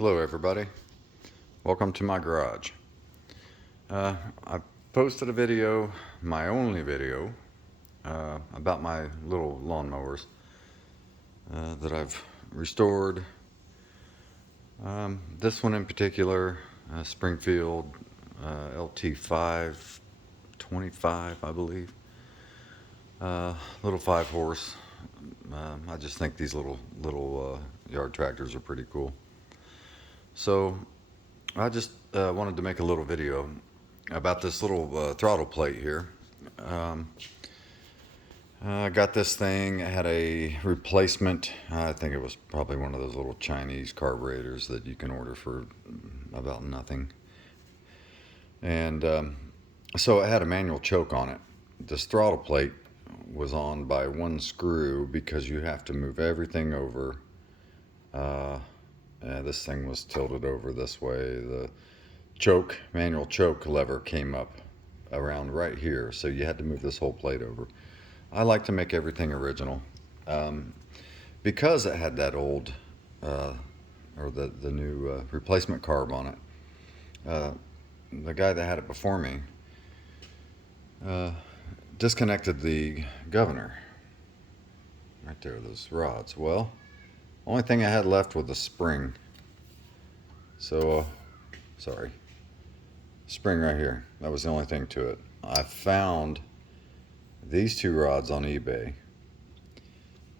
Hello everybody, welcome to my garage. I posted a video, my only video, about my little lawnmowers that I've restored. This one in particular, Springfield LT525, I believe. Little 5-horse. I just think these little yard tractors are pretty cool. So I just wanted to make a little video about this little throttle plate here. I got this thing. It had a replacement. I think it was probably one of those little Chinese carburetors that you can order for about nothing. And so it had a manual choke on it. This throttle plate was on by one screw because you have to move everything over. This thing was tilted over this way. The manual choke lever came up around right here, so you had to move this whole plate over. I like to make everything original. Because it had that old, or the new replacement carb on it, the guy that had it before me disconnected the governor. Right there, those rods. Well, only thing I had left was the spring. So, sorry. Spring right here. That was the only thing to it. I found these two rods on eBay.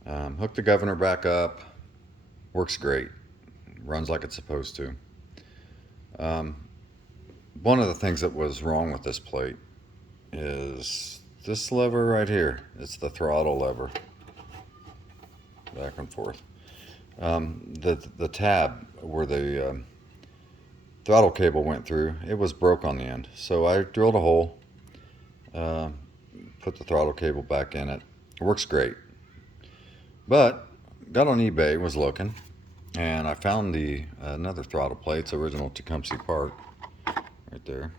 Hooked the governor back up. Works great. Runs like it's supposed to. One of the things that was wrong with this plate is this lever right here. It's the throttle lever. Back and forth. The tab where the throttle cable went through, it was broke on the end. So I drilled a hole, put the throttle cable back in it. It works great. But got on eBay, was looking, and I found the another throttle plate. It's original Tecumseh part right there.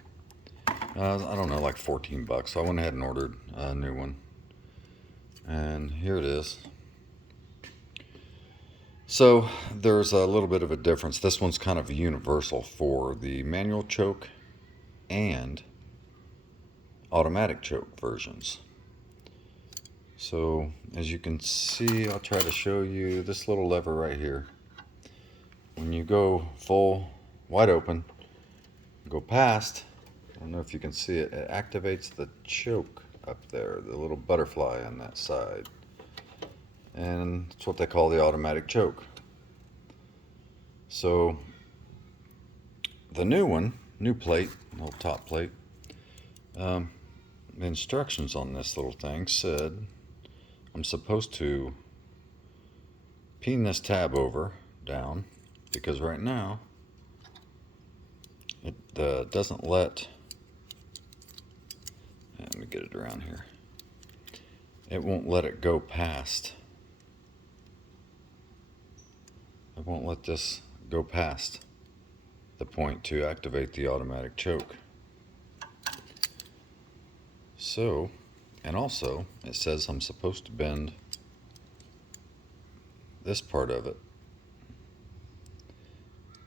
I don't know, like 14 bucks. So I went ahead and ordered a new one. And here it is. So there's a little bit of a difference. This one's kind of universal for the manual choke and automatic choke versions. So as you can see, I'll try to show you this little lever right here. When you go full wide open, go past, I don't know if you can see it, it activates the choke up there, the little butterfly on that side. And it's what they call the automatic choke. So the new one, new plate, little top plate, the instructions on this little thing said I'm supposed to peen this tab over down, because right now it doesn't let me get it around here. It won't let it go past. It won't let this go past the point to activate the automatic choke. So, and also it says I'm supposed to bend this part of it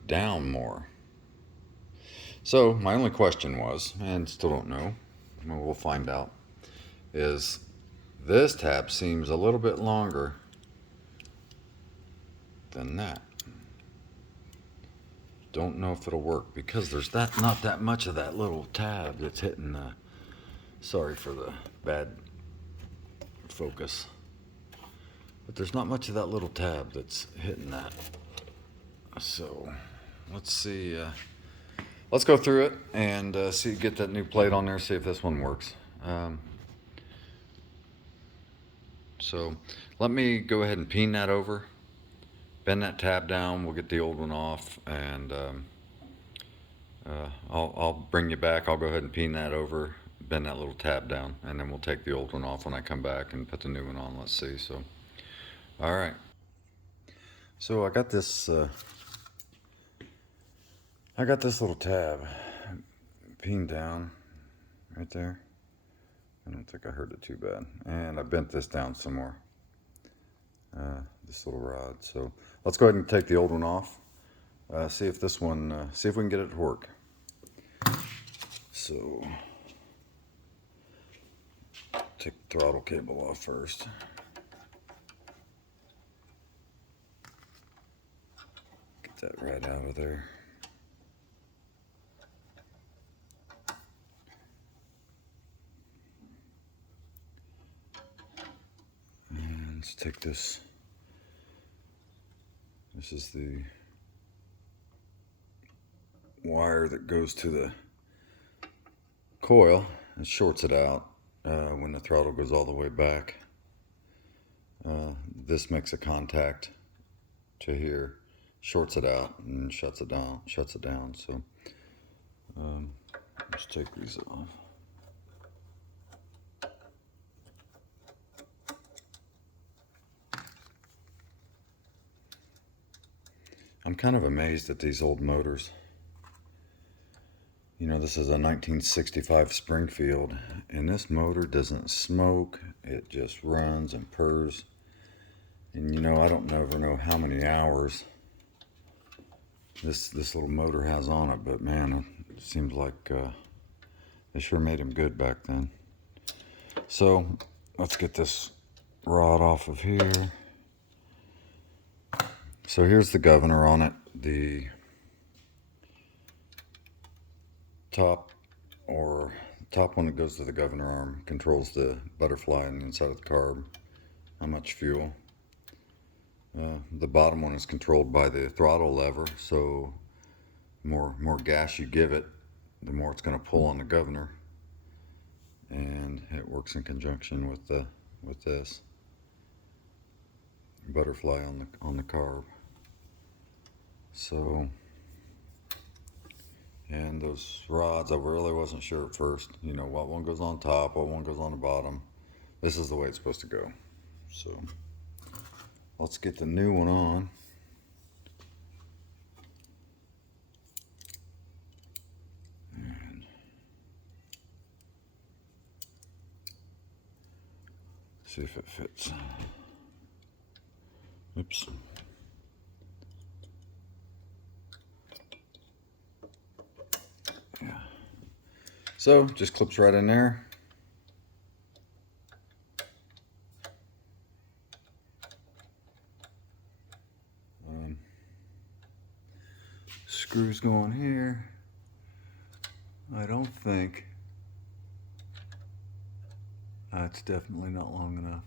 down more. So my only question was, and still don't know, we'll find out, is this tab seems a little bit longer than that. Don't know if it'll work because there's not that much of that little tab that's hitting the, sorry for the bad focus, but there's not much of that little tab that's hitting that. So let's see, let's go through it and get that new plate on there, see if this one works. So let me go ahead and peen that over, bend that tab down, we'll get the old one off, and I'll bring you back. I'll go ahead and peen that over, bend that little tab down, and then we'll take the old one off when I come back and put the new one on. Let's see. So all right, so I got this little tab peened down right there. I don't think I hurt it too bad, and I bent this down some more, this little rod. So let's go ahead and take the old one off. see if this one, see if we can get it to work. So, take the throttle cable off first. Get that right out of there. And let's take this. This is the wire that goes to the coil and shorts it out when the throttle goes all the way back. This makes a contact to here, shorts it out and shuts it down. So let's take these off. I'm kind of amazed at these old motors. You know, this is a 1965 Springfield, and this motor doesn't smoke. It just runs and purrs. And you know, I don't ever know how many hours this little motor has on it, but man, it seems like they sure made him good back then. So let's get this rod off of here. So here's the governor on it. The top one that goes to the governor arm controls the butterfly on the inside of the carb, how much fuel. The bottom one is controlled by the throttle lever, so the more gas you give it, the more it's going to pull on the governor, and it works in conjunction with this butterfly on the carb. So, and those rods, I really wasn't sure at first, you know, what one goes on top, what one goes on the bottom. This is the way it's supposed to go. So let's get the new one on. And see if it fits. Oops. Yeah. So just clips right in there. Screws going here. I don't think it's definitely not long enough.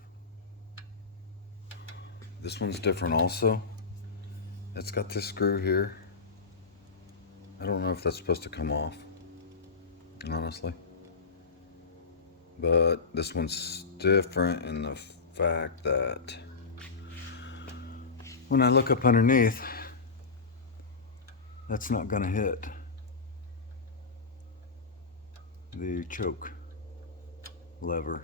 This one's different also. It's got this screw here. I don't know if that's supposed to come off, honestly. But this one's different in the fact that when I look up underneath, that's not gonna hit the choke lever.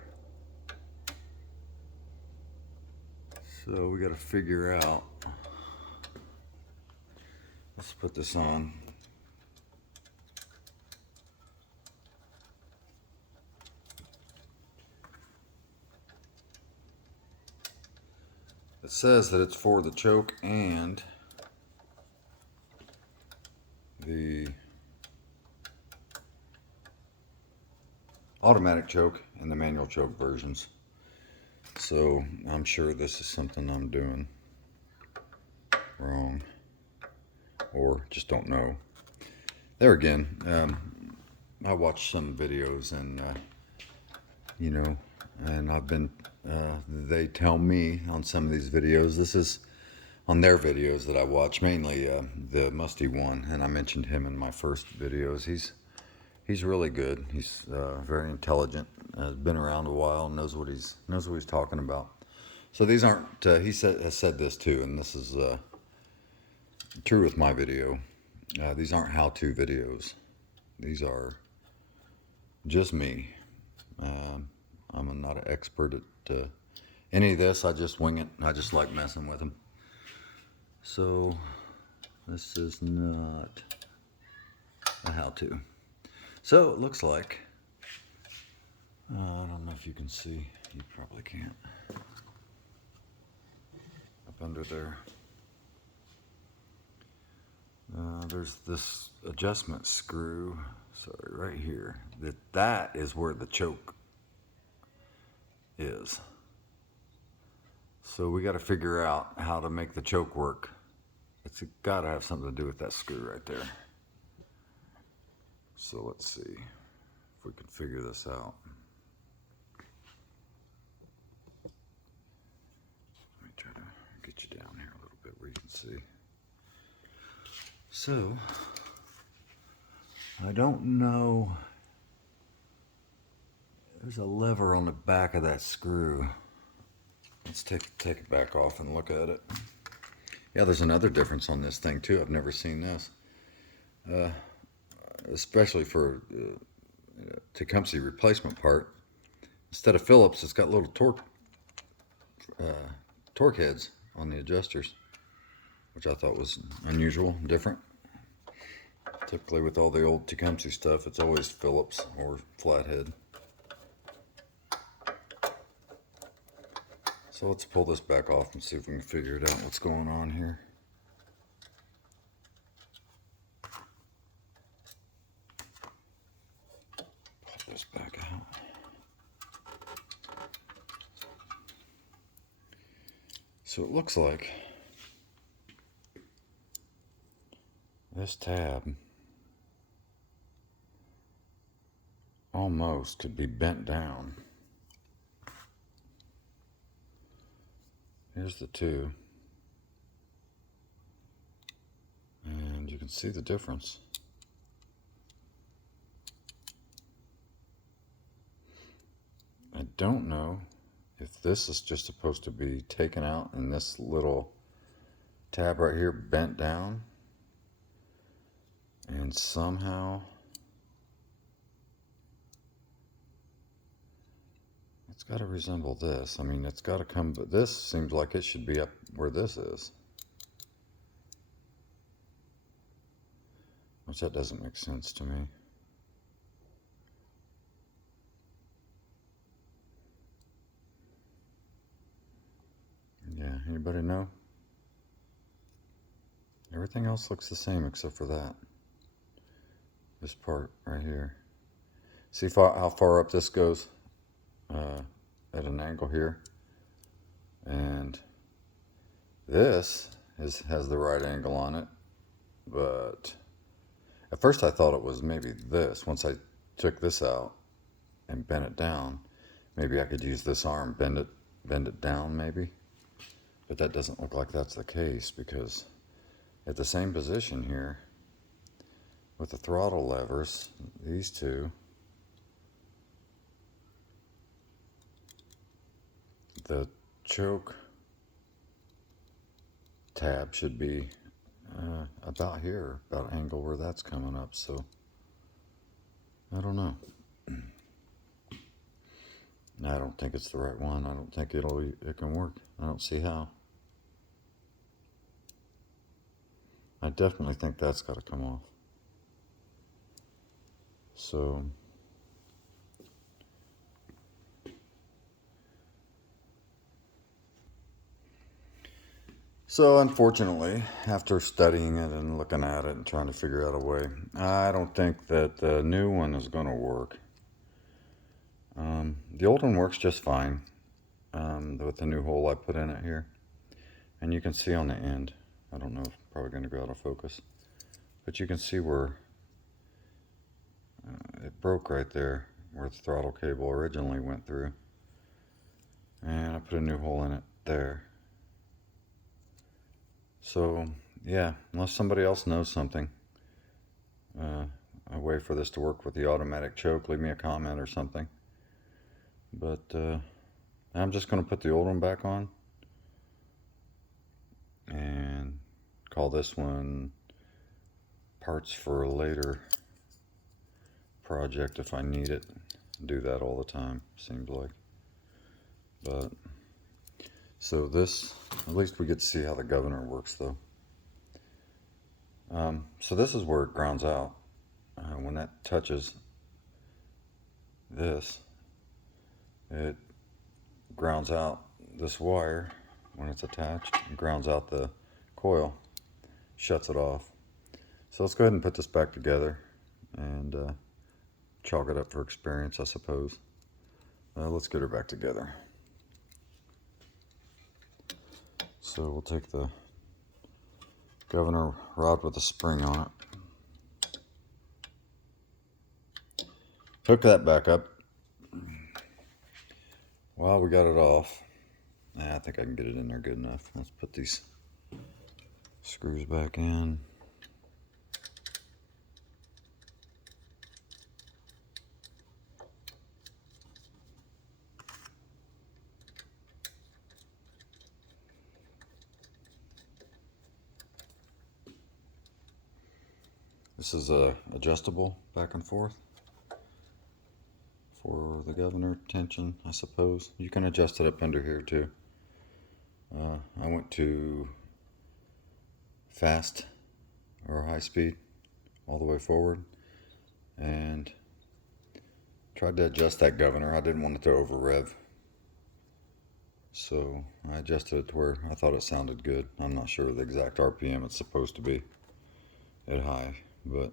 So we gotta figure out. Let's put this on. It says that it's for the choke and the automatic choke and the manual choke versions. So I'm sure this is something I'm doing wrong or just don't know. There again, I watched some videos and you know, and I've been they tell me on some of these videos, this is on their videos that I watch, mainly the Musty one, and I mentioned him in my first videos. He's really good. He's very intelligent. Has been around a while, knows what he's talking about. So these aren't. He has said this too, and this is true with my video. These aren't how-to videos. These are just me. I'm not an expert at any of this. I just wing it. I just like messing with them. So this is not a how-to. So it looks like, I don't know if you can see, you probably can't, up under there, there's this adjustment screw, sorry, right here. That is where the choke is. So we got to figure out how to make the choke work. It's got to have something to do with that screw right there. So let's see if we can figure this out. Let me try to get you down here a little bit where you can see. So, I don't know. There's a lever on the back of that screw. Let's take it back off and look at it. Yeah, there's another difference on this thing too. I've never seen this. Especially for Tecumseh replacement part. Instead of Phillips, it's got little torque heads on the adjusters, which I thought was unusual, different. Typically with all the old Tecumseh stuff, it's always Phillips or flathead. So let's pull this back off and see if we can figure it out what's going on here. Pull this back out. So it looks like this tab almost could be bent down. Here's the two. And you can see the difference. I don't know if this is just supposed to be taken out and this little tab right here bent down and somehow it's got to resemble this. I mean, it's got to come, but this seems like it should be up where this is. Which that doesn't make sense to me. Yeah, anybody know? Everything else looks the same except for that. This part right here. See how far up this goes? At an angle here, and this has the right angle on it, but at first I thought it was maybe this. Once I took this out and bent it down, maybe I could use this arm, bend it down maybe, but that doesn't look like that's the case, because at the same position here with the throttle levers, these two, the choke tab should be about here, about angle where that's coming up. So I don't know. I don't think it's the right one. I don't think it can work. I don't see how. I definitely think that's got to come off. So unfortunately, after studying it and looking at it and trying to figure out a way, I don't think that the new one is going to work. The old one works just fine with the new hole I put in it here. And you can see on the end, I don't know, if it's probably going to go out of focus, but you can see where it broke right there, where the throttle cable originally went through. And I put a new hole in it there. So, yeah, unless somebody else knows something, a way for this to work with the automatic choke, leave me a comment or something. But I'm just going to put the old one back on and call this one parts for a later project if I need it. Do that all the time, seems like. But so this, at least we get to see how the governor works though. So this is where it grounds out. When that touches this, it grounds out this wire when it's attached. It grounds out the coil, shuts it off. So let's go ahead and put this back together and chalk it up for experience, I suppose. Let's get her back together. So we'll take the governor rod with a spring on it. Hook that back up. While we got it off, I think I can get it in there good enough. Let's put these screws back in. This is adjustable back and forth for the governor tension, I suppose. You can adjust it up under here too. I went to fast or high speed all the way forward and tried to adjust that governor. I didn't want it to over rev, so I adjusted it to where I thought it sounded good. I'm not sure the exact RPM it's supposed to be at high, but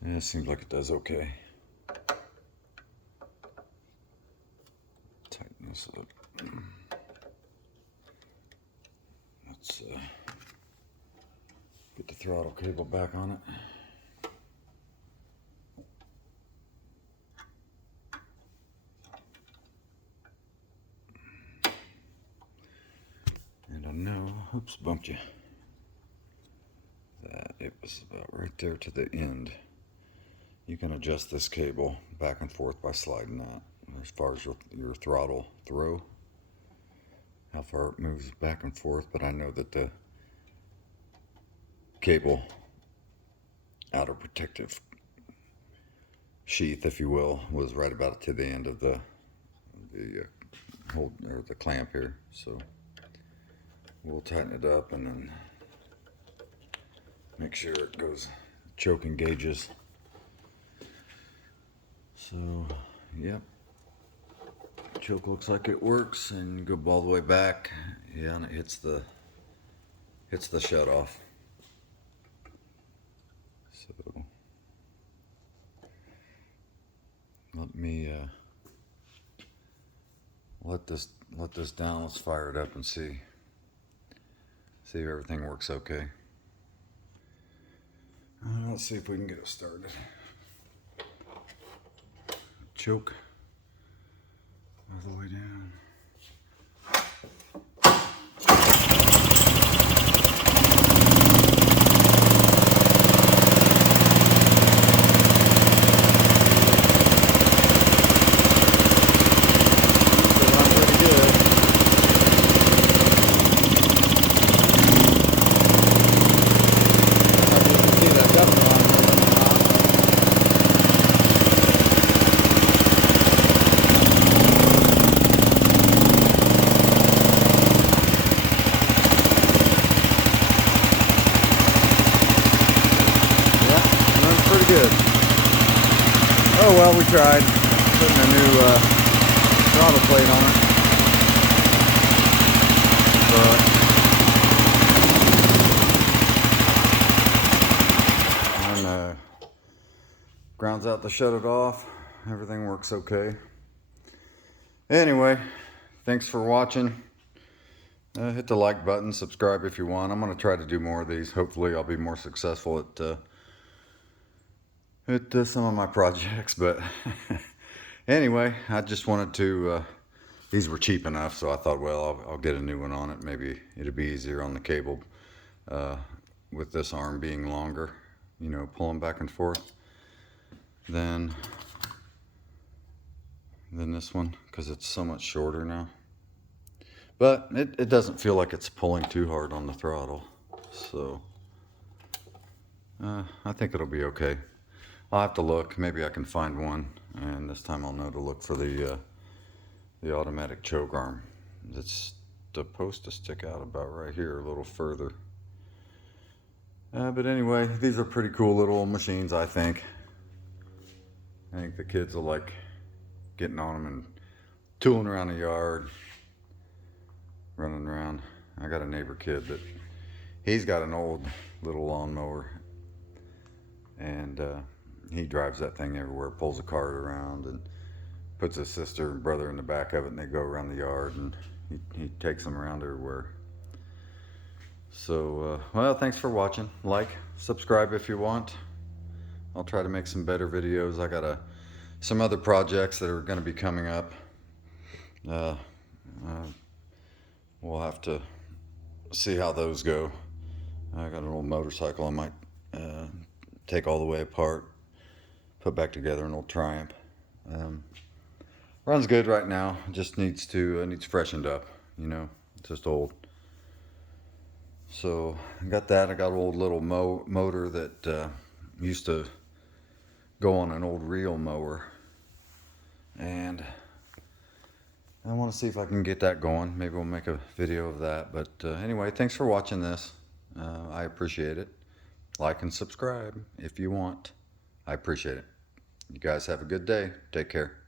it seems like it does okay. Tighten this up. Let's get the throttle cable back on it. And I know, oops, bumped you. That it was about right there to the end. You can adjust this cable back and forth by sliding that as far as your throttle throw, how far it moves back and forth. But I know that the cable outer protective sheath, if you will, was right about to the end of the hold or the clamp here. So we'll tighten it up and then make sure it goes choking gauges. So, yep. Choke looks like it works, and go all the way back. Yeah, and it hits the shut off. So let me let this down. Let's fire it up and see if everything works okay. Let's see if we can get it started. Choke all the way down. Good. Oh well, we tried putting a new throttle plate on it, but and grounds out to shut it off. Everything works okay. Anyway, thanks for watching. Hit the like button, subscribe if you want. I'm going to try to do more of these. Hopefully I'll be more successful at some of my projects, but anyway, I just wanted to, these were cheap enough, so I thought, well, I'll get a new one on it. Maybe it'll be easier on the cable with this arm being longer, you know, pulling back and forth than this one, because it's so much shorter now. But it doesn't feel like it's pulling too hard on the throttle, so I think it'll be okay. I'll have to look. Maybe I can find one, and this time I'll know to look for the automatic choke arm. It's supposed to stick out about right here, a little further. But anyway, these are pretty cool little machines, I think. I think the kids will like getting on them and tooling around the yard, running around. I got a neighbor kid that he's got an old little lawnmower, and he drives that thing everywhere, pulls a cart around and puts his sister and brother in the back of it, and they go around the yard, and he takes them around everywhere. So, well, thanks for watching. Like, subscribe if you want. I'll try to make some better videos. I got some other projects that are going to be coming up. We'll have to see how those go. I got an old motorcycle I might take all the way apart, put back together an old Triumph. Runs good right now. Just needs freshened up. You know, it's just old. So I got that. I got an old little motor that used to go on an old reel mower, and I want to see if I can get that going. Maybe we'll make a video of that. But anyway, thanks for watching this. I appreciate it. Like and subscribe if you want. I appreciate it. You guys have a good day. Take care.